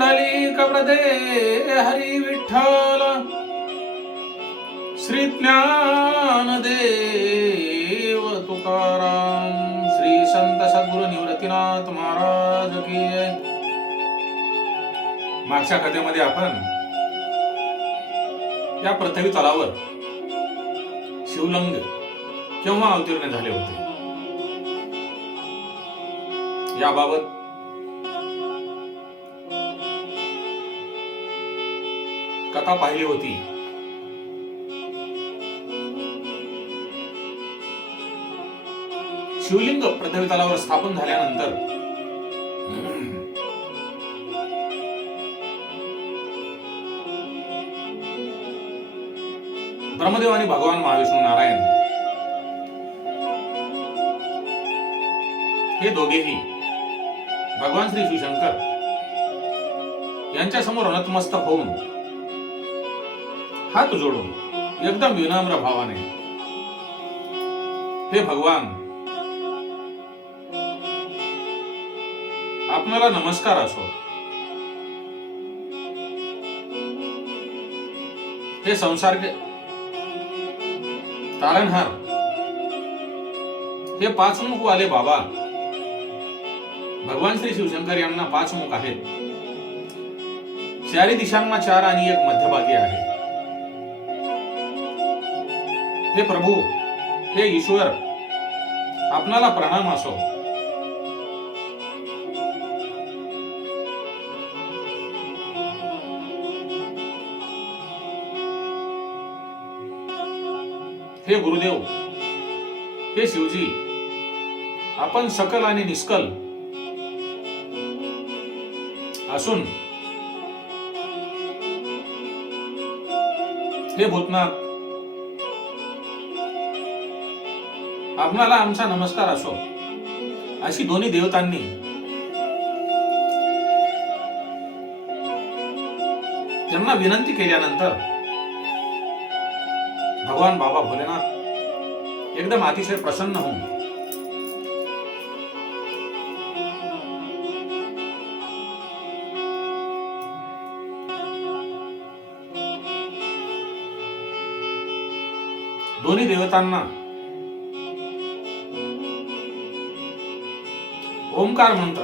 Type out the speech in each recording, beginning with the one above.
पुंडलिक प्रदे हरी विठ्ठल श्री ज्ञानदेव तुकाराम श्री संत सद्गुरु निवृत्तीनाथ महाराज की मागच्या कथेमध्ये आपण या पृथ्वी तलावर शिवलंग केव्हा अवतीर्ण झाले होते? याबाबत कथा पाहिली होती. शिवलिंग पृथ्वी तलावर स्थापन झाल्यानंतर ब्रह्मदेव आणि भगवान महाविष्णू नारायण हे दोघेही भगवान श्री शिवशंकर यांच्या समोर नतमस्तक होऊन हात जोडून एकदम विनम्र भावाने हे भगवान आपणाला नमस्कार असो. हे संसार तारणहार हे पाच मुख वाले बाबा भगवान श्री शिवशंकर यांना पाच मुख आहेत. चारी दिशांना चार आणि एक मध्यभागी आहे. हे प्रभू हे ईश्वर आपणाला प्रणाम असो. हे गुरुदेव हे शिवजी आपण सकल आणि निष्कल असून हे भूतनाथ आपणाला आमचा नमस्कार असो. अशी दोन्ही देवतांनी त्यांना विनंती केल्यानंतर भगवान बाबा भोलेनाथ एकदम अतिशय प्रसन्न होऊन दोन्ही देवतांना ओंकार मंत्र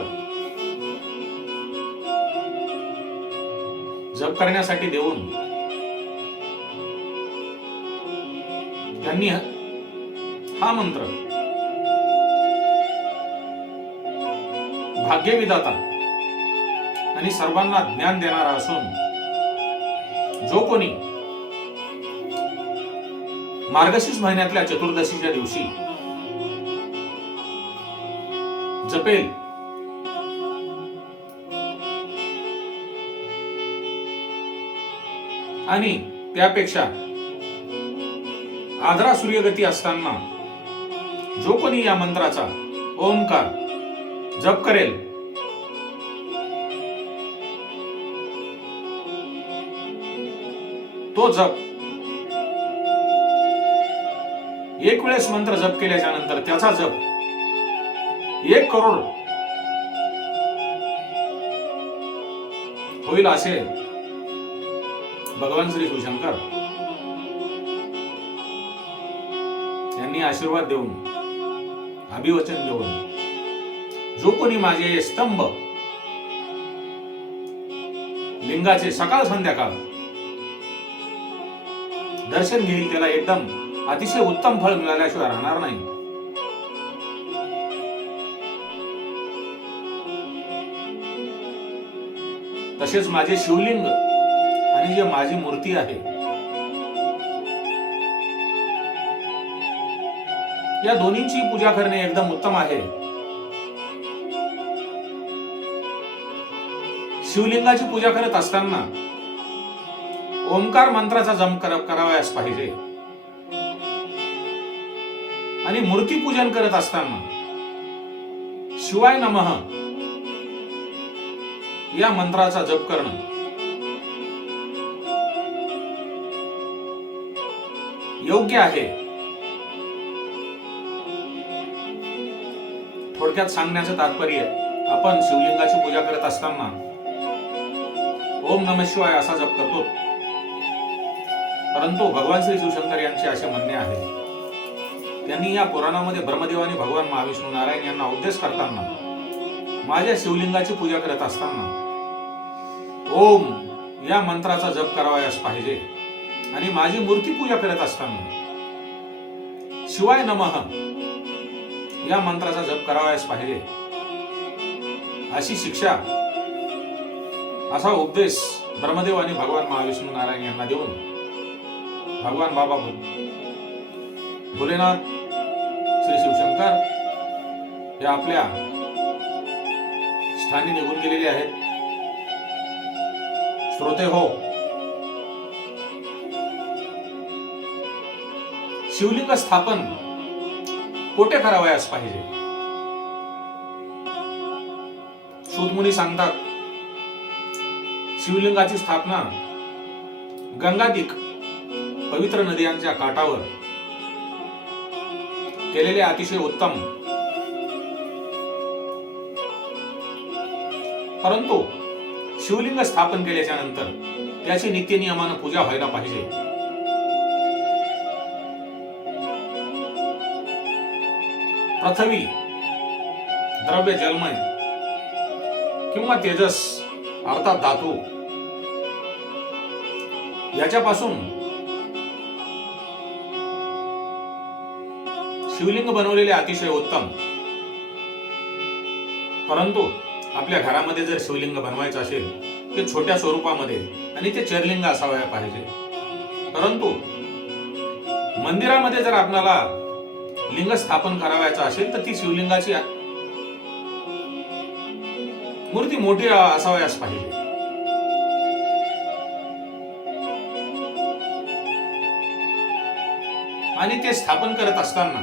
जप करण्यासाठी देऊन. त्यांनी हा मंत्र. भाग्यविदाता आणि सर्वांना ज्ञान देणारा असून जो कोणी मार्गशीर्ष महिन्यातल्या चतुर्दशीच्या दिवशी जपेल. आणि त्यापेक्षा आदरा सूर्यगती असताना जो कोणी या मंत्राचा ओंकार जप करेल तो जप एक वेळेस मंत्र जप केल्याच्यानंतर त्याचा जप एक करोड. होईल असे. भगवान श्री शिवशंकर यांनी आशीर्वाद देऊन अभिवचन देऊन जो कोणी माझे स्तंभ लिंगाचे सकाळ संध्याकाळ दर्शन घेईल त्याला एकदम अतिशय उत्तम फळ मिळाल्याशिवाय राहणार नाही. तसेच माझे शिवलिंग आणि जे माझी मूर्ती आहे या दोन्हींची पूजा करणे एकदम उत्तम आहे. शिवलिंगाची पूजा करत असताना ओंकार मंत्राचा जम करावयास पाहिजे. आणि मूर्ती पूजन करत असताना शिवाय नमः या मंत्राचा जप करणं. योग्य आहे. थोडक्यात सांगण्याचं तात्पर्य आपण शिवलिंगाची पूजा करत असताना ओम नम शिवाय असा जप करतो. परंतु भगवान श्री शिवशंकर यांचे असे म्हणणे आहे. त्यांनी या पुराणामध्ये ब्रह्मदेव आणि भगवान महाविष्णू नारायण यांना उद्देश करताना माझ्या शिवलिंगाची पूजा करत असताना ओम या मंत्राचा जप करावयास पाहिजे आणि माझी मूर्ती पूजा करत असताना शिवाय नमः या मंत्राचा जप करावयास पाहिजे अशी शिक्षा असा उपदेश ब्रह्मदेव आणि भगवान महाविष्णू नारायण यांना देऊन भगवान बाबा भोलेनाथ श्री शिवशंकर या आपल्या स्थानी निघून गेलेले आहेत. श्रोते हो. शिवलिंग स्थापन कोठे करावयास पाहिजे? शोधमुनी सांगतात शिवलिंगाची स्थापना गंगाधिक पवित्र नद्यांच्या काठावर केलेले अतिशय उत्तम परंतु शिवलिंग स्थापन केल्याच्यानंतर त्याची नित्यनियमानं पूजा व्हायला पाहिजे. पृथ्वी द्रव्य जलमय किंवा तेजस अर्थात धातू याच्यापासून शिवलिंग बनवलेले अतिशय उत्तम. परंतु आपल्या घरामध्ये जर शिवलिंग बनवायचं असेल ते छोट्या स्वरूपामध्ये आणि ते चरलिंग असावया पाहिजे. परंतु मंदिरामध्ये जर आपणाला लिंग स्थापन करावायचं असेल तर ती शिवलिंगाची मूर्ती मोठी असावयास पाहिजे. आणि ते स्थापन करत असताना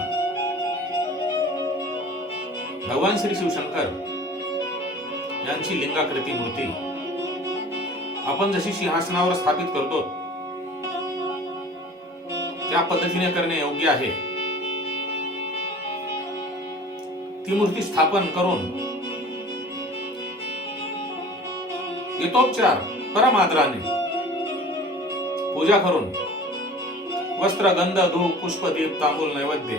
भगवान श्री शिवशंकर यांची लिंगाकृती मूर्ती. आपण जशी सिंहासनावर स्थापित करतो त्या पद्धतीने करणे योग्य आहे. ती मूर्ती स्थापन करून यथोपचार परमादराने पूजा करून वस्त्र गंध धूप पुष्पदीप तांबूल नैवेद्य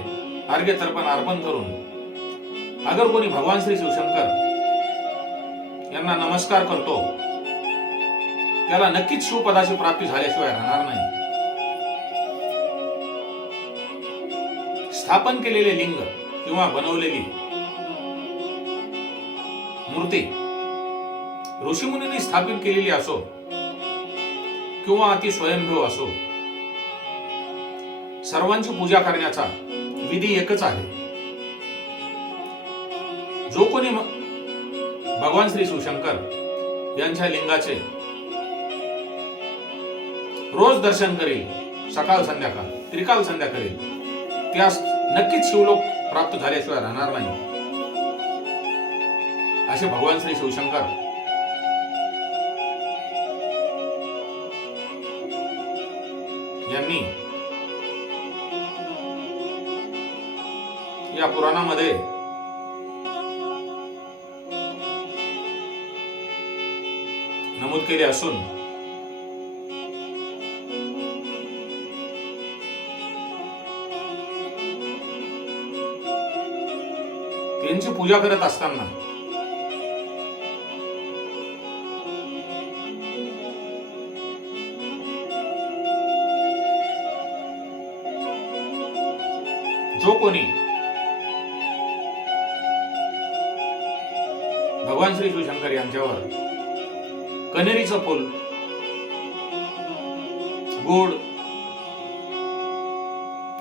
अर्घ्य तर्पण अर्पण करून अगर कोणी भगवान श्री शिवशंकर यांना नमस्कार करतो. त्याला नक्कीच शिवपदाची प्राप्ती झाल्याशिवाय राहणार नाही. स्थापन केलेले लिंग किंवा बनवलेली मूर्ती ऋषीमुनी स्थापित केलेली असो किंवा अति स्वयंभू असो सर्वांची पूजा करण्याचा विधी एकच आहे. जो कोणी भगवान श्री शिवशंकर यांच्या लिंगाचे रोज दर्शन करील सकाळ संध्याकाळ त्रिकाल संध्या करेल. त्यास नक्कीच शिवलोक प्राप्त झाल्याशिवाय राहणार नाही. असे भगवान श्री शिवशंकर यांनी या पुराणामध्ये नमूद केले असून त्यांची पूजा करत असताना जो कोणी भगवान श्री शिवशंकर यांच्यावर कनेरीचा फूल. गोड.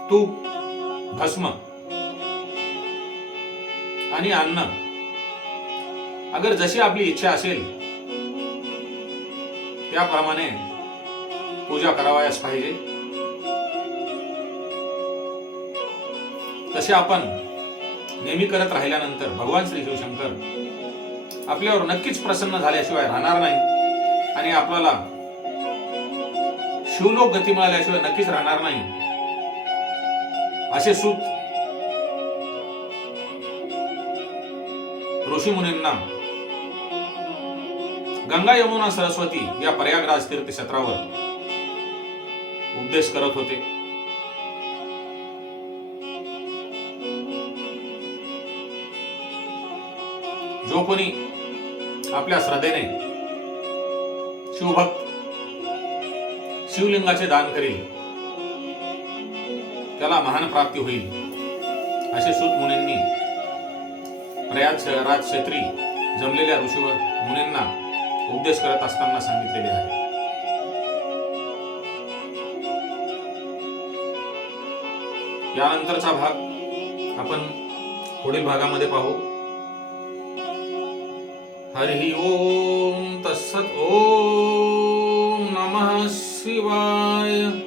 तूप. भस्म आणि अन्न. अगर जशी आपली इच्छा असेल त्याप्रमाणे पूजा करावयास पाहिजे. तसे आपण नेहमी करत राहिल्यानंतर भगवान श्री शिवशंकर आपल्यावर नक्कीच प्रसन्न झाल्याशिवाय राहणार नाही. आणि आपल्याला शिवलोक गती मिळाल्याशिवाय नक्कीच राहणार नाही. असे सूत ऋषी मुनींना गंगा यमुना सरस्वती या प्रयागराज तीर्थक्षेत्रावर उपदेश करत होते. जो कोणी आपल्या श्रद्धेने शिवभक्त शिवलिंगाचे दान करेल. त्याला महान प्राप्ती होईल. असे सूत मुनींनी प्रयाग शहरात क्षेत्री जमलेल्या ऋषी मुनींना उपदेश करत असताना सांगितलेले आहे. यानंतरचा भाग आपण पुढील भागामध्ये पाहू. हरि ओम तत्सत ओम नमः शिवाय।